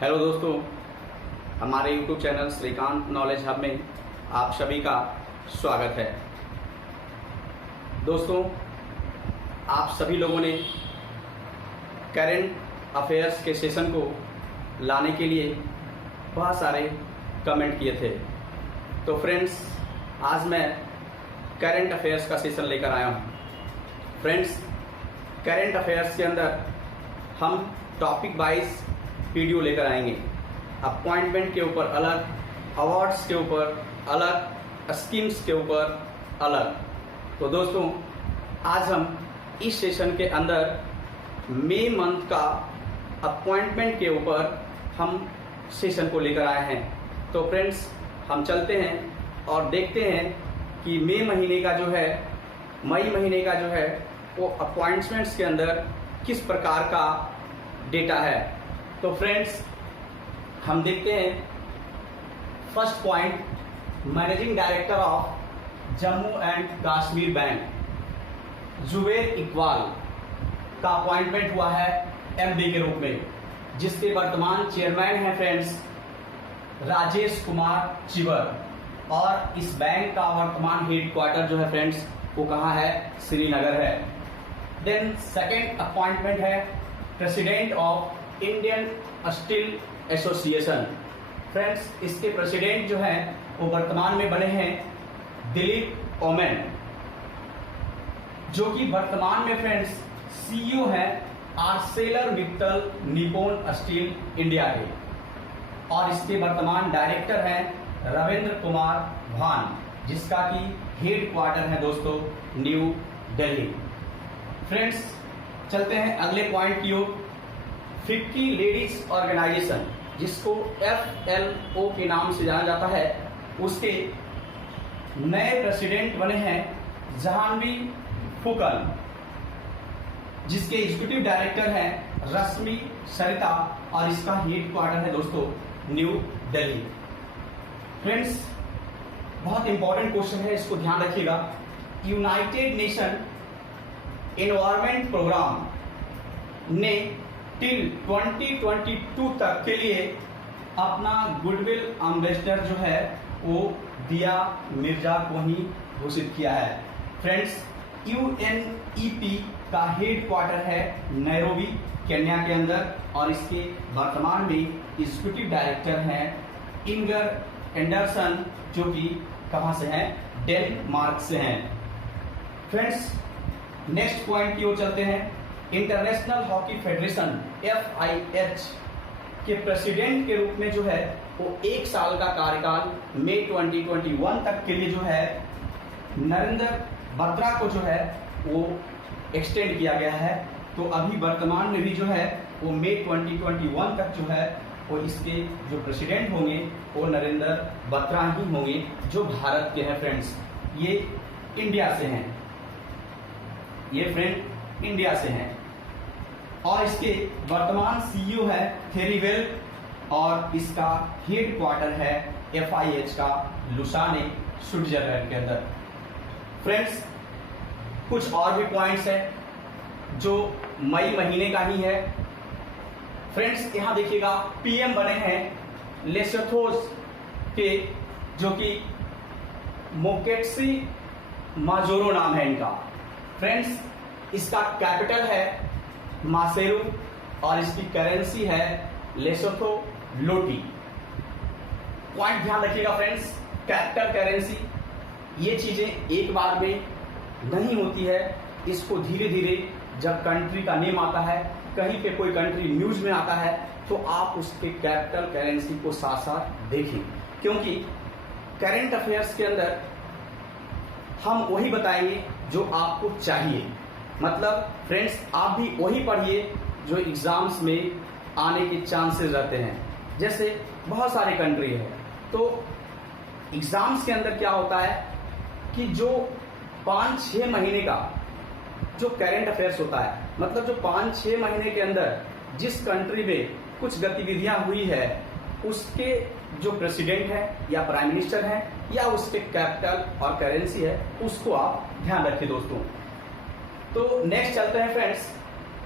Hello दोस्तों, हमारे YouTube channel Shrikant knowledge hub में आप सभी का स्वागत है। दोस्तों, आप सभी लोगों ने करंट अफेयर्स के सेशन को लाने के लिए बहुत सारे कमेंट किए थे। तो फ्रेंड्स, आज मैं करंट अफेयर्स का सेशन लेकर आया हूँ। फ्रेंड्स, करंट अफेयर्स के अंदर हम टॉपिक वाइज वीडियो लेकर आएंगे। अपॉइंटमेंट के ऊपर अलग, अवार्ड्स के ऊपर अलग, स्कीम्स के ऊपर अलग। तो दोस्तों, आज हम इस सेशन के अंदर मई मंथ का अपॉइंटमेंट के ऊपर हम सेशन को लेकर आए हैं। तो फ्रेंड्स, हम चलते हैं और देखते हैं कि मई महीने का जो है वो अपॉइंटमेंट्स के अंदर किस प्रकार का डेटा है। तो फ्रेंड्स, हम देखते हैं first point, managing director of Jammu and Kashmir bank Zubair Iqbal का अपॉइंटमेंट हुआ है एमडी के रूप में, जिसके वर्तमान चेयरमैन हैं फ्रेंड्स राजेश कुमार चिवर। और इस बैंक का वर्तमान हेडक्वार्टर जो है फ्रेंड्स वो कहाँ है? श्रीनगर है। देन सेकेंड अपॉइंटमेंट है president of Indian steel association. Friends, इसके प्रेसिडेंट जो हैं वो वर्तमान में बने हैं दिलीप ओमेन, जो कि वर्तमान में फ्रेंड्स सीईओ हैं Arcelor Mittal Nippon steel India के। और इसके वर्तमान डायरेक्टर हैं रविंद्र कुमार भान, जिसका की हेड क्वार्टर है दोस्तों न्यू दिल्ली। फ्रेंड्स, चलते हैं अगले पॉइंट की ओर। 50 लेडीज ऑर्गेनाइजेशन, जिसको FLO के नाम से जाना जाता है, उसके नए प्रेसिडेंट बने हैं जाह्नवी फुकन, जिसके एग्जीक्यूटिव डायरेक्टर हैं रश्मि सरिता। और इसका हेड क्वार्टर है दोस्तों न्यू दिल्ली। फ्रेंड्स, बहुत इंपॉर्टेंट क्वेश्चन है, इसको ध्यान रखिएगा। यूनाइटेड नेशन एनवायरमेंट प्रोग्राम ने टिल 2022 तक के लिए अपना गुडविल एम्बेसडर जो है वो दिया मिर्जा को ही घोषित किया है। फ्रेंड्स, UNEP का हेड क्वार्टर है नैरोबी केन्या के अंदर। और इसके वर्तमान में एग्जीक्यूटिव डायरेक्टर हैं इंगर एंडरसन, जो कि कहां से हैं? डेनमार्क से हैं। फ्रेंड्स, नेक्स्ट पॉइंट की ओर चलते हैं। इंटरनेशनल हॉकी फेडरेशन FIH के प्रेसिडेंट के रूप में जो है वो 1 साल का कार्यकाल मई 2021 तक के लिए जो है नरेंद्र बत्रा को जो है वो एक्सटेंड किया गया है। तो अभी वर्तमान में भी जो है वो मई 2021 तक जो है वो इसके जो प्रेसिडेंट होंगे वो नरेंद्र बत्रा ही होंगे, जो भारत के हैं। फ्रेंड्स, ये इंडिया से हैं, ये फ्रेंड इंडिया से हैं। और इसके वर्तमान सीईओ है थेरीवेल, और इसका हेड क्वार्टर है FIH का लुसाने स्विट्जरलैंड के अंदर। फ्रेंड्स, कुछ और भी पॉइंट्स हैं जो मई महीने का ही है। फ्रेंड्स, यहां देखिएगा PM बने हैं लेसोथोस के, जो कि मोकेट्सी माजोरो नाम है इनका। फ्रेंड्स, इसका कैपिटल है मासेरू और इसकी करेंसी है लेसोथो लोटी। पॉइंट ध्यान रखिएगा फ्रेंड्स, कैपिटल करेंसी ये चीजें एक बार में नहीं होती है। इसको धीरे धीरे जब कंट्री का नेम आता है, कहीं पे कोई कंट्री न्यूज में आता है, तो आप उसके कैपिटल करेंसी को साथ साथ देखें, क्योंकि करंट अफेयर्स के अंदर हम वही बताएंगे जो आपको चाहिए। मतलब फ्रेंड्स, आप भी वही पढ़िए जो एग्जाम्स में आने के चांसेस रहते हैं। जैसे बहुत सारे कंट्री है, तो एग्जाम्स के अंदर क्या होता है कि जो 5-6 महीने का जो करंट अफेयर्स होता है, मतलब जो 5-6 महीने के अंदर जिस कंट्री में कुछ गतिविधियां हुई है, उसके जो प्रेसिडेंट है या प्राइम मिनिस्टर है या उसके कैपिटल और करेंसी है, उसको आप ध्यान रखिए दोस्तों। तो नेक्स्ट चलते हैं फ्रेंड्स।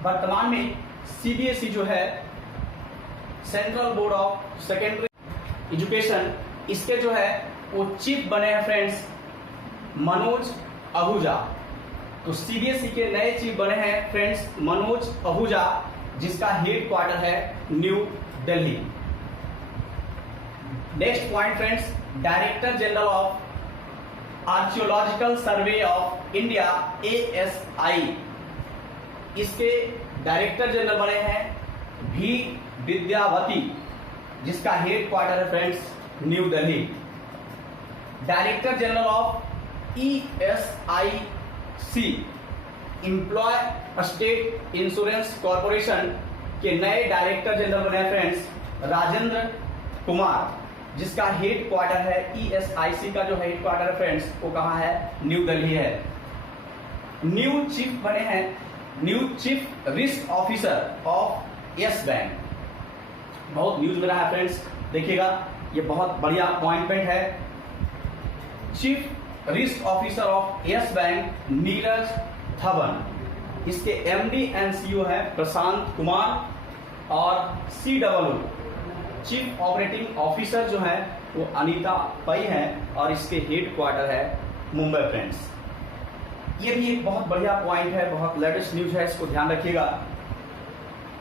वर्तमान में CBSE जो है central board of secondary education, इसके जो है वो चीफ बने हैं फ्रेंड्स मनोज आहूजा। तो सीबीएसई के नए चीफ बने हैं फ्रेंड्स मनोज आहूजा, जिसका हेड क्वार्टर है New Delhi. Next point friends, director general of archaeological survey of India ASI, इसके डायरेक्टर जनरल बने हैं भी विद्यावती, जिसका हेड क्वार्टर है friends New Delhi. Director general of ESIC employ state insurance corporation के नए डायरेक्टर जनरल बने हैं फ्रेंड्स राजेंद्र कुमार, जिसका हेड क्वार्टर है ESIC का जो हेड क्वार्टर है फ्रेंड्स वो कहाँ है, न्यू दिल्ली है। न्यू चीफ बने हैं new chief risk officer of yes bank, बहुत न्यूज में रहा है फ्रेंड्स, देखिएगा ये बहुत बढ़िया अपॉइंटमेंट है। Chief risk officer of yes bank Neeraj Dhawan, इसके MD एंड CEO है प्रशांत कुमार, और COO चीफ ऑपरेटिंग ऑफिसर जो है वो अनीता पई है, और इसके हेड क्वार्टर है मुंबई फ्रेंड्स। ये भी एक बहुत बढ़िया पॉइंट है, बहुत लेटेस्ट न्यूज है, इसको ध्यान रखिएगा।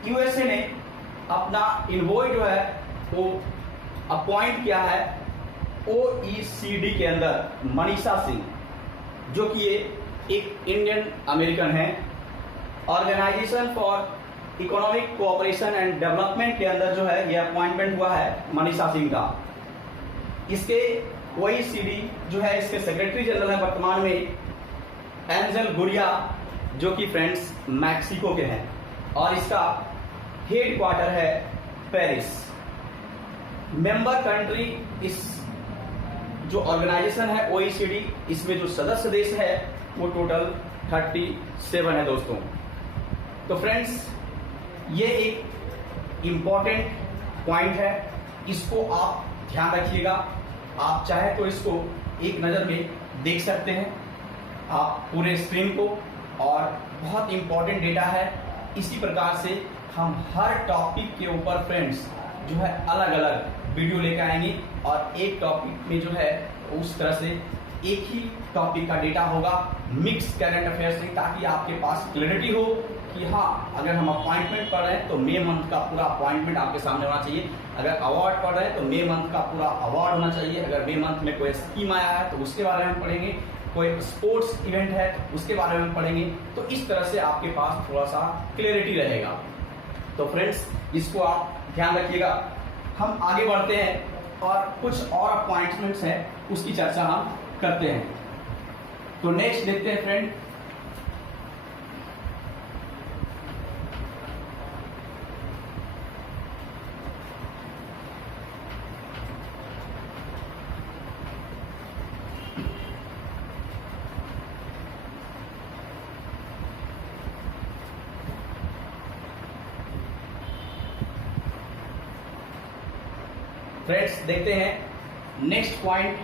USA ने अपना इनवॉय जो है वो अपॉइंट किया है OECD के अंदर मनीषा सिंह, जो कि ये एक इंडियन अमेरिकन है। Organisation for economic cooperation and development के अंदर जो है ये अपॉइंटमेंट हुआ है मनीषा सिंह का। इसके OECD जो है इसके सेक्रेटरी जनरल है वर्तमान में एंजल गुड़िया, जो कि फ्रेंड्स मैक्सिको के हैं, और इसका हेड क्वार्टर है पेरिस। मेंबर कंट्री इस जो ऑर्गेनाइजेशन है OECD, इसमें जो सदस्य देश है वो टोटल 37 है दोस्तों। तो फ्रेंड्स ये एक इंपॉर्टेंट पॉइंट है, इसको आप ध्यान रखिएगा। आप चाहे तो इसको एक नज़र में देख सकते हैं आप पूरे स्क्रीन को, और बहुत इंपॉर्टेंट डेटा है। इसी प्रकार से हम हर टॉपिक के ऊपर फ्रेंड्स जो है अलग अलग वीडियो लेकर आएंगे, और एक टॉपिक में जो है उस तरह से एक ही टॉपिक का डेटा होगा मिक्स करंट अफेयर्स से, ताकि आपके पास क्लैरिटी हो कि हाँ अगर हम अपॉइंटमेंट पढ़ रहे हैं तो मई मंथ का पूरा अपॉइंटमेंट आपके सामने होना चाहिए, अगर अवार्ड पढ़ रहे हैं तो मई मंथ का पूरा अवार्ड होना चाहिए, अगर मई मंथ में कोई स्कीम आया है तो उसके बारे में हम पढ़ेंगे, कोई स्पोर्ट्स इवेंट है तो उसके बारे में पढ़ेंगे। तो इस तरह से आपके पास थोड़ा सा क्लैरिटी रहेगा। तो फ्रेंड्स इसको आप ध्यान रखिएगा। हम आगे बढ़ते हैं और कुछ और अपॉइंटमेंट्स हैं उसकी चर्चा हम करते हैं। तो नेक्स्ट देखते हैं फ्रेंड, फ्रेंड्स देखते हैं नेक्स्ट पॉइंट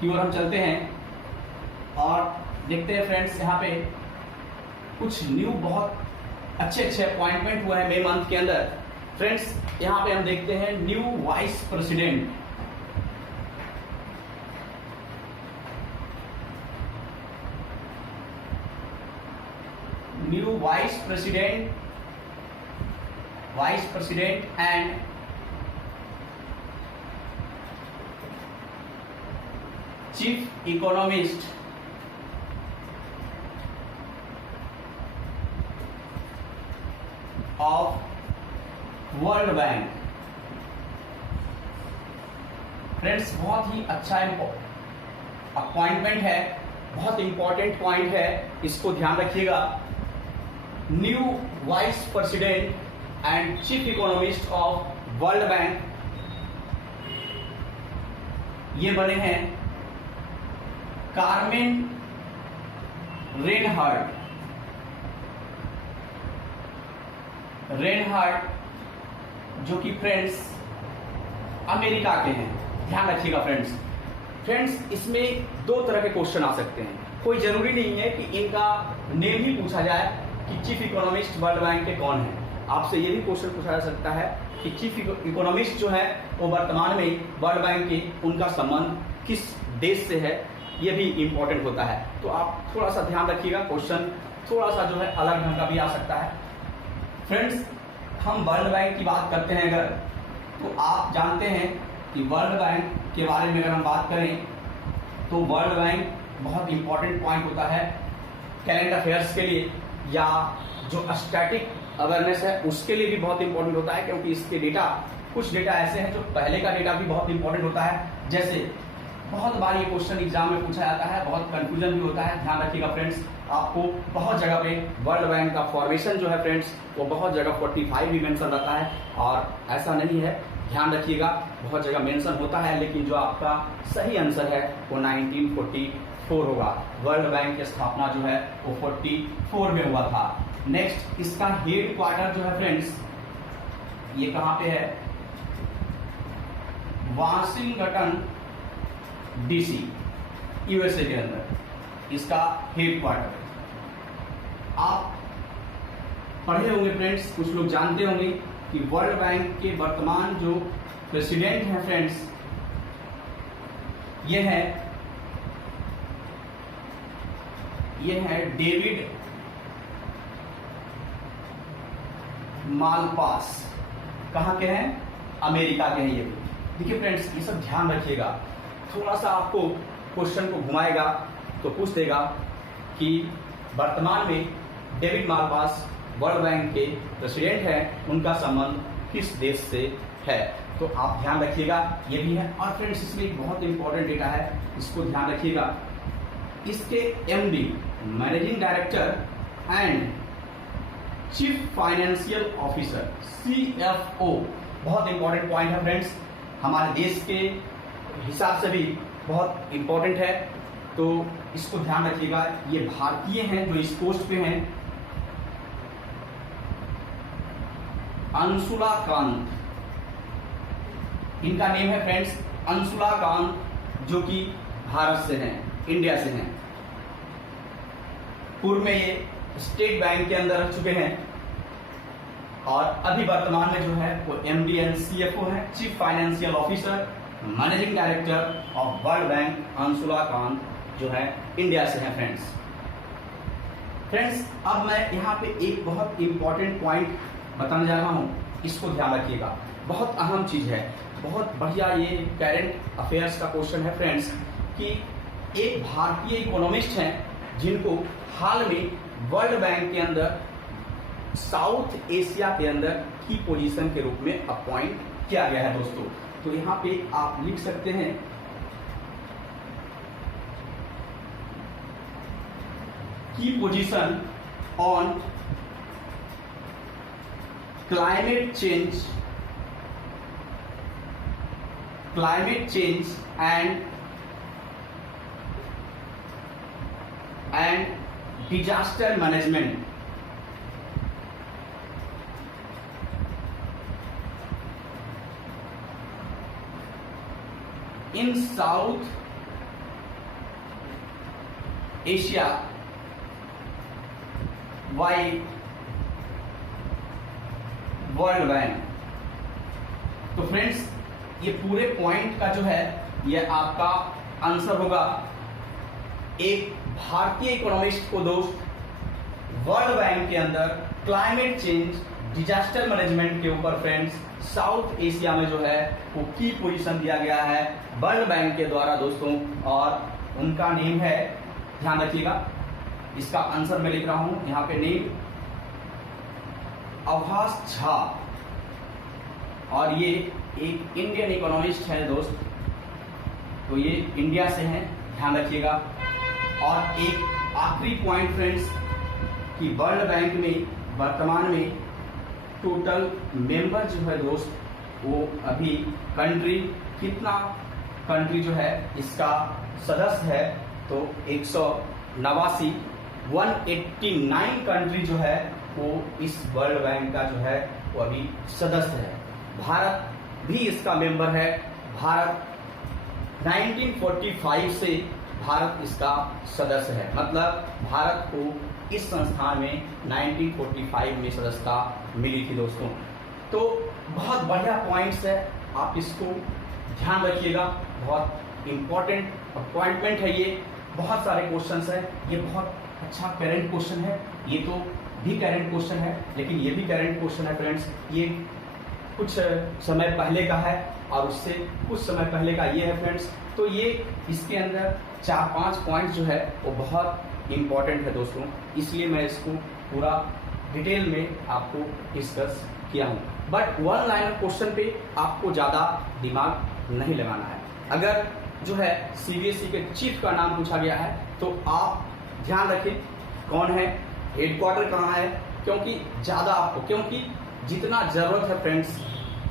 की ओर हम चलते हैं और देखते हैं फ्रेंड्स यहाँ पे कुछ न्यू बहुत अच्छे अपॉइंटमेंट हुए हैं मई मंथ के अंदर। फ्रेंड्स यहाँ पे हम देखते हैं new vice president, new vice president and chief economist of world bank. Friends बहुत ही अच्छा अपॉइंटमेंट है, बहुत इंपॉर्टेंट पॉइंट है, इसको ध्यान रखिएगा। New vice president and chief economist of world bank ये बने हैं कार्मेन रेनहार्ट, जो कि फ्रेंड्स अमेरिका के हैं। ध्यान रखिएगा फ्रेंड्स इसमें दो तरह के क्वेश्चन आ सकते हैं, कोई जरूरी नहीं है कि इनका नेम ही पूछा जाए कि चीफ इकोनॉमिस्ट वर्ल्ड बैंक के कौन है। आपसे ये भी क्वेश्चन पूछा जा सकता है कि चीफ इकोनॉमिस्ट जो है वो वर्तमान में वर्ल्ड बैंक के उनका संबंध किस देश से है, ये भी इंपॉर्टेंट होता है। तो आप थोड़ा सा ध्यान रखिएगा, क्वेश्चन थोड़ा सा जो है अलग ढंग का भी आ सकता है। फ्रेंड्स, हम वर्ल्ड बैंक की बात करते हैं अगर, तो आप जानते हैं कि वर्ल्ड बैंक के बारे में अगर हम बात करें तो वर्ल्ड बैंक बहुत इंपॉर्टेंट पॉइंट होता है करेंट अफेयर्स के लिए, या जो स्टैटिक अवेयरनेस है उसके लिए भी बहुत इंपॉर्टेंट होता है, क्योंकि इसके डेटा, कुछ डेटा ऐसे हैं जो पहले का डेटा भी बहुत इंपॉर्टेंट होता है। जैसे बहुत बार ये क्वेश्चन एग्जाम में पूछा जाता है, बहुत कंफ्यूजन भी होता है। ध्यान रखिएगा फ्रेंड्स, आपको बहुत जगह पे वर्ल्ड बैंक का फॉर्मेशन जो है फ्रेंड्स वो बहुत जगह 45 भी मेंशन रहता है, और ऐसा नहीं है, ध्यान रखिएगा बहुत जगह मेंशन होता है, लेकिन जो आपका सही आंसर है वो 1944 होगा। वर्ल्ड बैंक की स्थापना जो है वो 44 में हुआ था। नेक्स्ट, इसका हेड क्वार्टर जो है फ्रेंड्स ये कहाँ पे है? वाशिंगटन डीसी, यूएसए के अंदर इसका हेड क्वार्टर। आप पढ़े होंगे फ्रेंड्स, कुछ लोग जानते होंगे कि वर्ल्ड बैंक के वर्तमान जो प्रेसिडेंट हैं फ्रेंड्स ये है डेविड मालपास। कहाँ के हैं? अमेरिका के हैं ये। देखिए फ्रेंड्स, ये सब ध्यान रखिएगा, थोड़ा सा आपको क्वेश्चन को घुमाएगा तो पूछ देगा कि वर्तमान में डेविड मालपास वर्ल्ड बैंक के प्रेसिडेंट हैं, उनका संबंध किस देश से है। तो आप ध्यान रखिएगा, ये भी है। और फ्रेंड्स, इसमें एक बहुत इंपॉर्टेंट डेटा है, इसको ध्यान रखिएगा। इसके MD, managing director and chief financial officer, CFO, बहुत इंपॉर्टेंट पॉइंट है फ्रेंड्स, हमारे देश के हिसाब से भी बहुत इंपॉर्टेंट है, तो इसको ध्यान रखिएगा। ये भारतीय हैं जो इस पोस्ट पे हैं, अंशुला कांत, इनका नेम है फ्रेंड्स अंशुला कांत, जो कि भारत से हैं, इंडिया से हैं। पूर्व में ये स्टेट बैंक के अंदर रह चुके हैं, और अभी वर्तमान में जो है वो एमडी एंड सीएफओ है, chief financial officer, managing director of world bank. Anshula Kant जो है इंडिया से हैं फ्रेंड्स, अब मैं यहाँ पे एक बहुत इंपॉर्टेंट पॉइंट बताने जा रहा हूँ, इसको ध्यान रखिएगा, बहुत अहम चीज है, बहुत बढ़िया ये करेंट अफेयर्स का क्वेश्चन है फ्रेंड्स, कि एक भारतीय इकोनॉमिस्ट हैं जिनको हाल में वर्ल्ड बैंक के अंदर साउथ एशिया के अंदर की पोजीशन के रूप में अपॉइंट किया गया है दोस्तों। तो यहाँ पे आप लिख सकते हैं की position on climate change and disaster management in South Asia by world bank. तो फ्रेंड्स, ये पूरे पॉइंट का जो है ये आपका आंसर होगा। एक भारतीय इकोनॉमिस्ट को दोस्त वर्ल्ड बैंक के अंदर क्लाइमेट चेंज, डिजास्टर मैनेजमेंट के ऊपर फ्रेंड्स साउथ एशिया में जो है वो की पोजीशन दिया गया है वर्ल्ड बैंक के द्वारा दोस्तों, और उनका नेम है, ध्यान रखिएगा, इसका आंसर मैं लिख रहा हूं यहाँ पे नेम आभास झा, और ये एक इंडियन इकोनॉमिस्ट है दोस्त, तो ये इंडिया से हैं, ध्यान रखिएगा। और एक आखिरी पॉइंट फ्रेंड्स कि वर्ल्ड बैंक में वर्तमान में टोटल मेंबर जो है दोस्त वो अभी कंट्री, कितना कंट्री जो है इसका सदस्य है, तो 189 कंट्री जो है वो इस वर्ल्ड बैंक का जो है वो अभी सदस्य है। भारत भी इसका मेंबर है। भारत 1945 से भारत इसका सदस्य है, मतलब भारत को इस संस्थान में 1945 में सदस्यता मिली थी दोस्तों। तो बहुत बढ़िया पॉइंट्स है, आप इसको ध्यान रखिएगा, बहुत इंपॉर्टेंट अपॉइंटमेंट है ये, बहुत सारे क्वेश्चंस है, ये बहुत अच्छा करंट क्वेश्चन है, ये तो भी करंट क्वेश्चन है लेकिन ये भी करंट क्वेश्चन है फ्रेंड्स। ये कुछ समय पहले का है और उससे कुछ समय पहले का ये है फ्रेंड्स। तो ये इसके अंदर 4-5 पॉइंट जो है वो बहुत इंपॉर्टेंट है दोस्तों, इसलिए मैं इसको पूरा डिटेल में आपको डिस्कस किया हूँ। बट वन लाइन क्वेश्चन पे आपको ज़्यादा दिमाग नहीं लगाना है। अगर जो है सीबीएसई के चीफ का नाम पूछा गया है तो आप ध्यान रखें कौन है, हेडक्वार्टर कहाँ है, क्योंकि ज़्यादा आपको, क्योंकि जितना ज़रूरत है फ्रेंड्स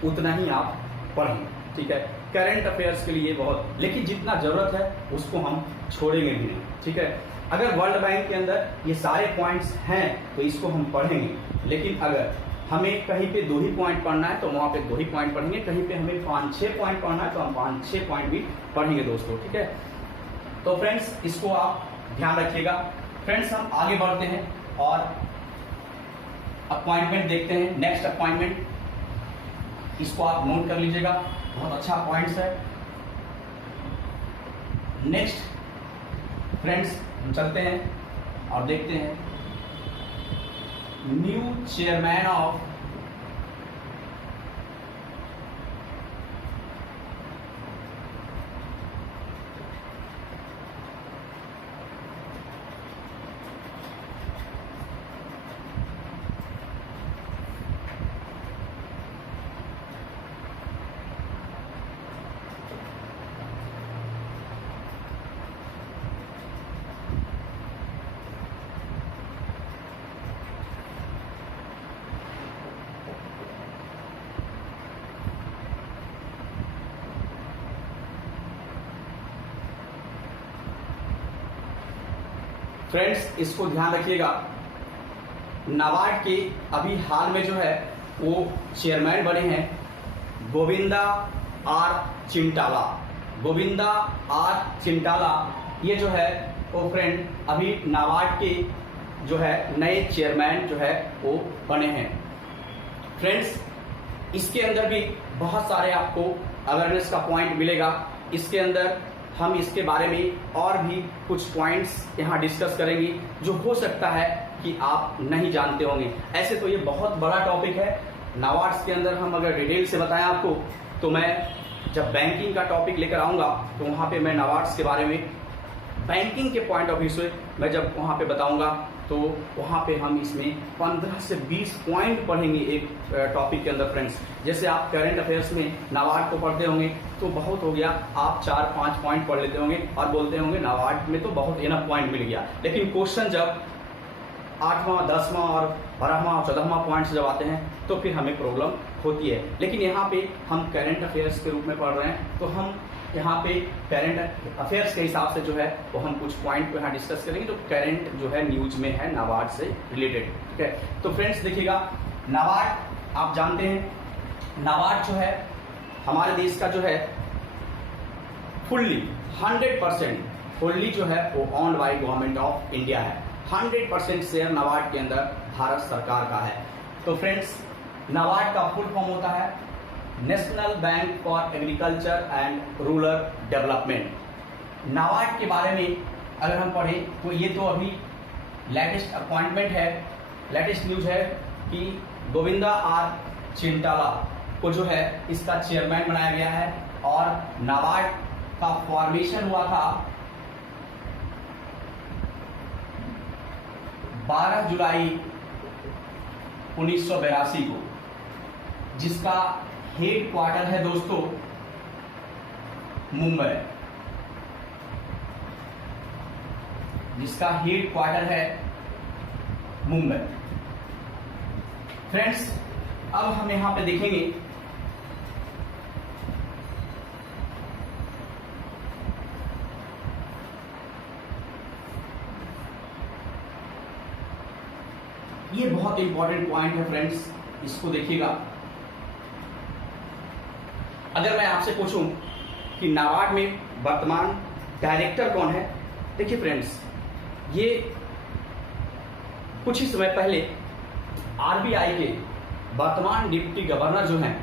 उतना ही आप पढ़ें, ठीक है। करंट अफेयर्स के लिए बहुत, लेकिन जितना ज़रूरत है उसको हम छोड़ेंगे भी नहीं, ठीक है। अगर वर्ल्ड बैंक के अंदर ये सारे पॉइंट्स हैं तो इसको हम पढ़ेंगे, लेकिन अगर हमें कहीं पे 2 ही पॉइंट पढ़ना है तो वहाँ पे 2 ही पॉइंट पढ़ेंगे, कहीं पे हमें 5-6 पॉइंट पढ़ना है तो हम 5-6 पॉइंट भी पढ़ेंगे दोस्तों, ठीक है। तो फ्रेंड्स इसको आप ध्यान रखिएगा। फ्रेंड्स हम आगे बढ़ते हैं और अपॉइंटमेंट देखते हैं। नेक्स्ट अपॉइंटमेंट, इसको आप नोट कर लीजिएगा, बहुत अच्छा पॉइंट्स है। नेक्स्ट फ्रेंड्स हम चलते हैं और देखते हैं न्यू चेयरमैन ऑफ फ्रेंड्स इसको ध्यान रखिएगा, नाबार्ड के अभी हाल में जो है वो चेयरमैन बने हैं गोविंदा आर चिंटाला। गोविंदा आर चिंटाला ये जो है वो फ्रेंड अभी नाबार्ड के जो है नए चेयरमैन जो है वो बने हैं। फ्रेंड्स इसके अंदर भी बहुत सारे आपको अवेयरनेस का पॉइंट मिलेगा। इसके अंदर हम इसके बारे में और भी कुछ पॉइंट्स यहाँ डिस्कस करेंगे जो हो सकता है कि आप नहीं जानते होंगे। ऐसे तो ये बहुत बड़ा टॉपिक है, नाबार्ड्स के अंदर हम अगर डिटेल से बताएं आपको तो मैं जब बैंकिंग का टॉपिक लेकर आऊँगा तो वहाँ पे मैं नाबार्ड्स के बारे में बैंकिंग के पॉइंट ऑफ व्यू से मैं जब वहाँ पे बताऊँगा तो वहाँ पे हम इसमें 15 से 20 पॉइंट पढ़ेंगे एक टॉपिक के अंदर फ्रेंड्स। जैसे आप करंट अफेयर्स में नाबार्ड को पढ़ते होंगे तो बहुत हो गया, आप 4-5 पॉइंट पढ़ लेते होंगे और बोलते होंगे नाबार्ड में तो बहुत इनफ पॉइंट मिल गया। लेकिन क्वेश्चन जब 8वां 10वां और 12वां और 14वां पॉइंट्स जब आते हैं तो फिर हमें प्रॉब्लम होती है। लेकिन यहाँ पे हम करंट अफेयर्स के रूप में पढ़ रहे हैं तो हम यहाँ पे करंट अफेयर्स के हिसाब से जो है वो हम कुछ पॉइंट को यहाँ डिस्कस करेंगे जो करंट जो है न्यूज में है नाबार्ड से रिलेटेड, ठीक है। तो फ्रेंड्स देखिएगा, नाबार्ड आप जानते हैं नाबार्ड जो है हमारे देश का जो है फुल्ली 100% फुल्ली जो है वो owned by government of India है। 100% शेयर नाबार्ड के अंदर भारत सरकार का है। तो फ्रेंड्स नाबार्ड का फुल फॉर्म होता है national bank for agriculture and rural development. NABARD के बारे में अगर हम पढ़ें तो ये तो अभी लेटेस्ट अपॉइंटमेंट है, लेटेस्ट न्यूज है कि गोविंदा आर चिंटाला को जो है इसका चेयरमैन बनाया गया है और नाबार्ड का फॉर्मेशन हुआ था 12 जुलाई 1982 को, जिसका हेड क्वार्टर है दोस्तों मुंबई, जिसका हेड क्वार्टर है मुंबई। फ्रेंड्स अब हम यहां पे देखेंगे ये बहुत इंपॉर्टेंट पॉइंट है फ्रेंड्स, इसको देखिएगा। अगर मैं आपसे पूछूं कि नाबार्ड में वर्तमान डायरेक्टर कौन है, देखिए फ्रेंड्स ये कुछ ही समय पहले आरबीआई के वर्तमान डिप्टी गवर्नर जो हैं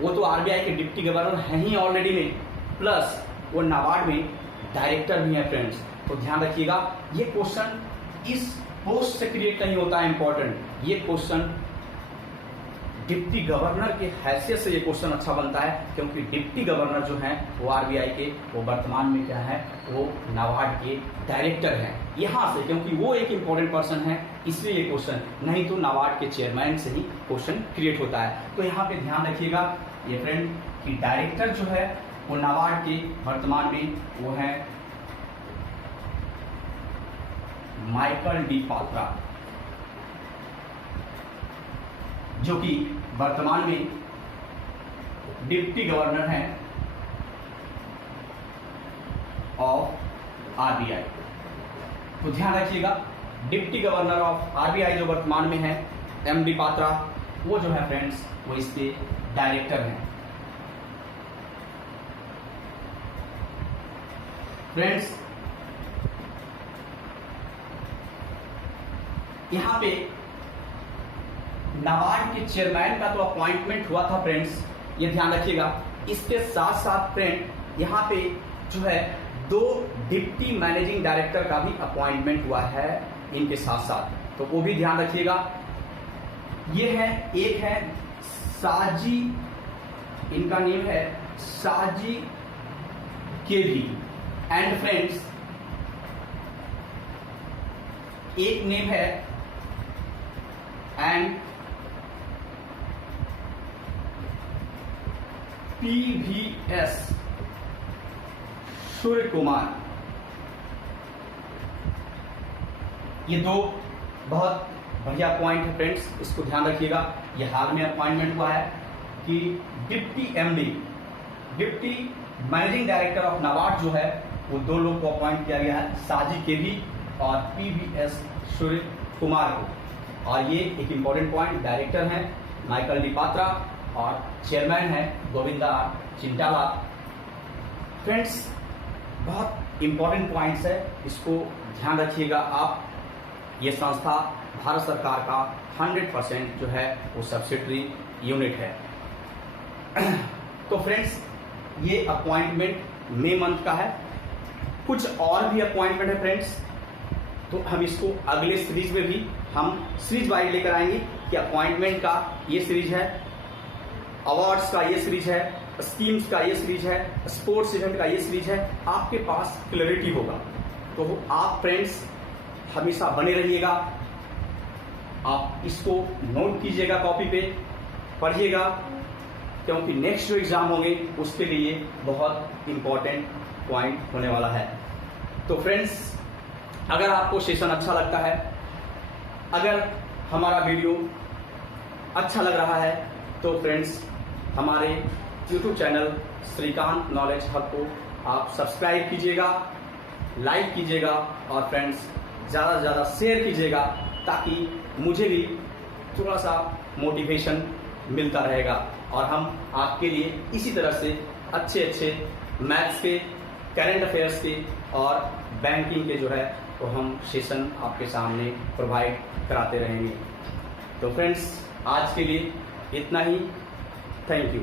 वो तो आरबीआई के डिप्टी गवर्नर हैं ही ऑलरेडी में, प्लस वो नाबार्ड में डायरेक्टर भी हैं फ्रेंड्स। तो ध्यान रखिएगा, ये क्वेश्चन इस पोस्ट से क्रिएट नहीं होता है इंपॉर्टेंट, ये क्वेश्चन डिप्टी गवर्नर के हैसियत से ये क्वेश्चन अच्छा बनता है, क्योंकि डिप्टी गवर्नर जो हैं वो आरबीआई के, वो वर्तमान में क्या है, वो नाबार्ड के डायरेक्टर हैं। यहाँ से क्योंकि वो एक इंपॉर्टेंट पर्सन है इसलिए ये क्वेश्चन, नहीं तो नाबार्ड के चेयरमैन से ही क्वेश्चन क्रिएट होता है। तो यहाँ पे ध्यान रखिएगा ये फ्रेंड कि डायरेक्टर जो है वो नाबार्ड के वर्तमान में वो है माइकल डी पात्रा, जो कि वर्तमान में डिप्टी गवर्नर हैं ऑफ आरबीआई। तो ध्यान रखिएगा, डिप्टी गवर्नर ऑफ आरबीआई जो वर्तमान में है एमडी पात्रा, वो जो है फ्रेंड्स वो इसके डायरेक्टर हैं। फ्रेंड्स यहां पे नाबार्ड के चेयरमैन का तो अपॉइंटमेंट हुआ था फ्रेंड्स, ये ध्यान रखिएगा। इसके साथ साथ फ्रेंड यहाँ पे जो है 2 डिप्टी मैनेजिंग डायरेक्टर का भी अपॉइंटमेंट हुआ है इनके साथ साथ, तो वो भी ध्यान रखिएगा। ये है, एक है साजी, इनका नेम है साजी केवी, एंड फ्रेंड्स एक नेम है एंड पीवीएस सूर्य कुमार। ये 2 बहुत बढ़िया पॉइंट है फ्रेंड्स, इसको ध्यान रखिएगा। ये हाल में अपॉइंटमेंट हुआ है कि deputy MD, deputy managing director of NABARD जो है वो 2 लोग को अपॉइंट किया गया है, साजी केवी और पीवीएस सूर्य कुमार को। और ये एक इंपॉर्टेंट पॉइंट, डायरेक्टर हैं माइकल डी पात्रा और चेयरमैन है गोविंदा चिंटाला। फ्रेंड्स बहुत इंपॉर्टेंट पॉइंट्स है, इसको ध्यान रखिएगा आप। ये संस्था भारत सरकार का 100% जो है वो सब्सिडरी यूनिट है। तो फ्रेंड्स ये अपॉइंटमेंट मई मंथ का है, कुछ और भी अपॉइंटमेंट है फ्रेंड्स, तो हम इसको अगले सीरीज में भी हम सीरीज वाइज लेकर आएंगे कि अपॉइंटमेंट का ये सीरीज है, अवार्ड्स का ये सीरीज है, स्कीम्स का ये सीरीज है, स्पोर्ट्स इवेंट का ये सीरीज है, आपके पास क्लैरिटी होगा। तो आप फ्रेंड्स हमेशा बने रहिएगा, आप इसको नोट कीजिएगा, कॉपी पे पढ़िएगा, क्योंकि नेक्स्ट जो एग्जाम होंगे उसके लिए बहुत इंपॉर्टेंट पॉइंट होने वाला है। तो फ्रेंड्स अगर आपको सेशन अच्छा लगता है, अगर हमारा वीडियो अच्छा लग रहा है, तो फ्रेंड्स हमारे YouTube channel Shrikant knowledge hub को आप सब्सक्राइब कीजिएगा, लाइक कीजिएगा और फ्रेंड्स ज़्यादा से ज़्यादा शेयर कीजिएगा, ताकि मुझे भी थोड़ा सा मोटिवेशन मिलता रहेगा और हम आपके लिए इसी तरह से अच्छे अच्छे मैथ्स के, करंट अफेयर्स के और बैंकिंग के जो है वो हम सेशन आपके सामने प्रोवाइड कराते रहेंगे। तो फ्रेंड्स आज के लिए इतना ही, थैंक यू।